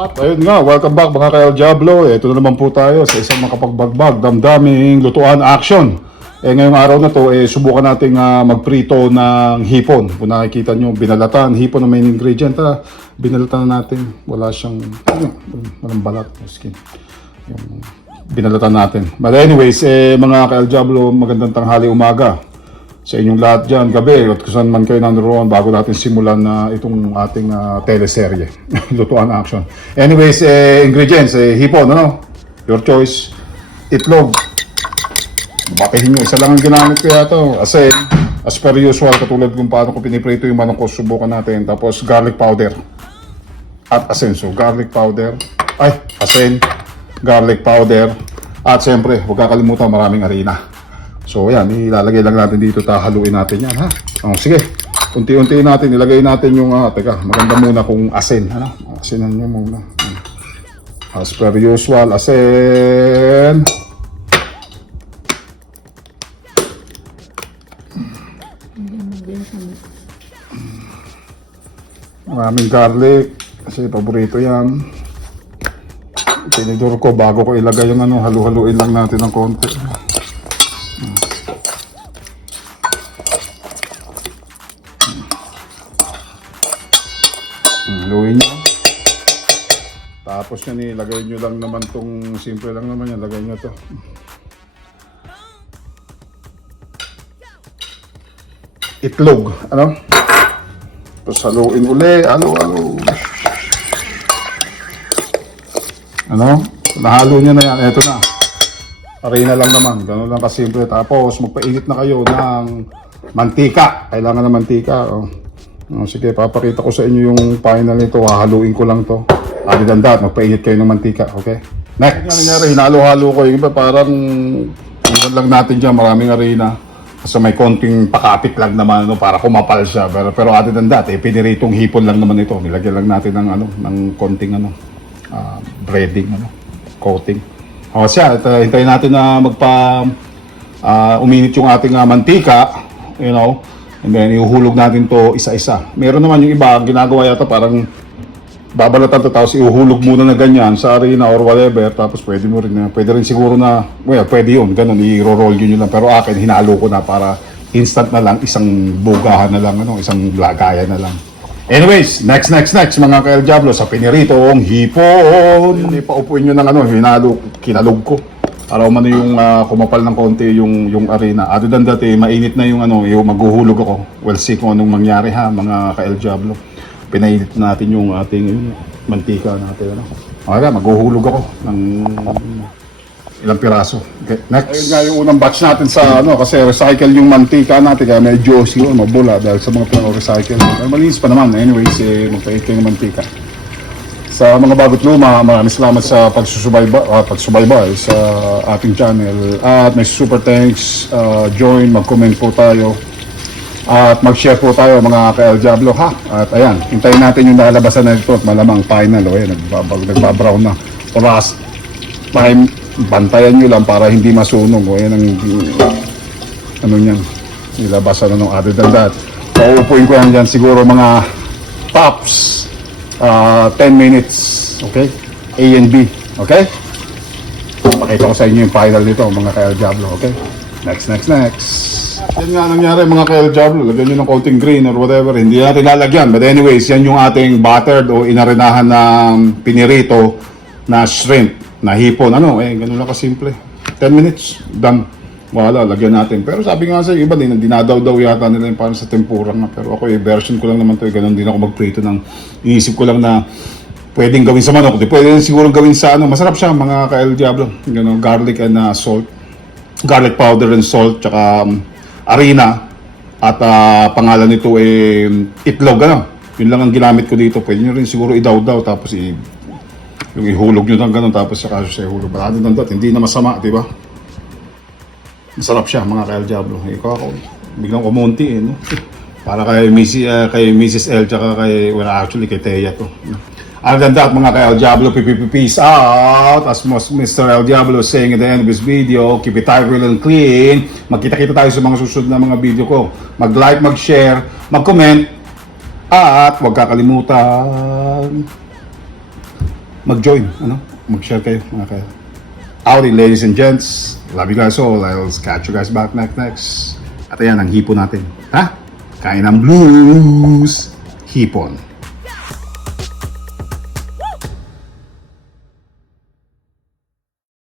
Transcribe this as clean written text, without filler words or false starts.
At ayun nga, welcome back mga ka-El Diablo. Ito na naman po tayo sa isang makapagbagbag, damdaming lutuan action. Ngayong araw na to, subukan nating magprito ng hipon. Kung nakikita nyo, binalatan, hipon ang main ingredient. Binalatan na natin. Wala siyang, walang balat, skin. Yung binalatan natin. But anyways, mga ka-El Diablo, magandang tanghali umaga sa inyong lahat dyan, gabi, at kung saan man kayo nandoon bago natin simulan na itong ating teleserye, lutuan action. Anyways, ingredients, hipon, ano? Your choice. Itlog. Bakihin nyo, isa lang ang ginamit ko yata. Asin, as per usual, katulad kung paano ko piniprito yung manok ko, subukan natin. Tapos garlic powder. At asin, so garlic powder. Asin, garlic powder. At siyempre, huwag kakalimutan, maraming harina. So yan, ilalagay lang natin dito, haluin natin yan, ha? Sige, unti-unti natin, ilagay natin yung, teka, maganda muna kung asin, ano? Asinan nyo muna. As per usual, asin. Maraming garlic, kasi paborito yan. Tinidor ko, bago ko ilagay yung halu-haluin lang natin ng konti. Haluin nyo. Tapos yan, ilagay nyo lang naman tong simple lang naman yan. Lagay nyo to. Itlog. Ano? Tapos haluin uli. Halo. Ano? Nahalo nyo na yan. Eto na. Harina lang naman. Ganun lang kasimple. Tapos magpainit na kayo ng mantika. Kailangan ng mantika. Sige, papakita ko sa inyo yung final nito. Hahaluin ko lang to. Other than that, magpainit kayo ng mantika. Okay? Next! Ano nangyari? Hinalo-halo ko. Yung iba parang ilan lang natin dyan. Maraming harina. Kasi may konting pakapit lang naman para kumapal siya. Pero other than that, piniritong hipon lang naman ito. Nilagyan lang natin ng konting breading, coating. Siya, hintayin natin na uminit yung ating mantika. You know, and then ihuhulog natin to isa-isa. Meron naman yung iba, ginagawa yata parang babalatan to tapos ihuhulog muna na ganyan sa harina or whatever. Tapos pwede rin siguro na, pwede yun, ganun, i-roll yun lang. Pero akin, hinalo ko na para instant na lang, isang bugahan na lang, isang lagayan na lang. Anyways, next, mga ka-El Diablo, sa piniritong hipon. Ipaupuin nyo ng kinalog ko. Para umano yung kumapal ng konti yung arena. Other than that, mainit na yung yung maghuhulog ako. We'll see kung anong mangyari, ha, mga ka-El Diablo. Pinainit natin yung ating mantika natin, Okay, maghuhulog ako ng ilang piraso. Okay, next. Ayun nga yung unang batch natin sa kasi recycle yung mantika natin, kaya medyo siguro mabula dahil sa mga recycle. Malinis pa naman. Anyways, magpainit kayo ng mantika. Sa mga bago't luma, maraming salamat sa pagsubaybay sa ating channel. At may super thanks, join, mag-comment po tayo. At mag-share po tayo mga ka-El Diablo, ha? At ayan, hintayin natin yung nakalabasan na ito at malamang final. Nagbabrown na. Oras, time, bantayan nyo lang para hindi masunog. Ayan ang niyan, nilabasan ng other than that. Pauupuin ko yan dyan siguro mga tops. 10 minutes, okay? A and B, okay? Pakita ko sa inyo yung final nito, mga ka-El Diablo, okay? Next. Yan nga nangyari, mga ka-El Diablo. Lagyan nyo ng konting green or whatever. Hindi natin lalagyan. But anyways, yan yung ating buttered o inarinahan ng pinirito na shrimp, na hipon. Ganun lang kasimple. 10 minutes, done. Wala, lagyan natin. Pero sabi nga sa iba din, dinadaw-daw yata nila yung parang sa tempura nga. Pero ako, version ko lang naman to. Ganun din ako magprito ng, inisip ko lang na pwedeng gawin sa manok. Pwede rin siguro gawin sa masarap siya, mga ka-El Diablo. Ganun, garlic and salt. Garlic powder and salt, tsaka harina. At pangalan nito itlog, Yun lang ang ginamit ko dito. Pwede nyo rin siguro idaw-daw, tapos yung ihulog nyo lang ganun, tapos saka siya ihulog. Marami ng hindi na masama, di ba? Masarap siya, mga ka-El Diablo. Ikaw ako, biglang kumunti, Para kay Mrs. L, tsaka actually kay Teya to. Other than that, mga ka-El Diablo, peace out. As Mr. El Diablo saying at the end of this video, keep it tight, real and clean. Magkita-kita tayo sa mga susunod na mga video ko. Mag-like, mag-share, mag-comment, at huwag kakalimutan mag-join, mag-share kayo, mga kayo. Howdy, ladies and gents. Love you guys all. I'll catch you guys back next. At ayan, ang hipon natin. Ha? Kain ng blues. Hipon.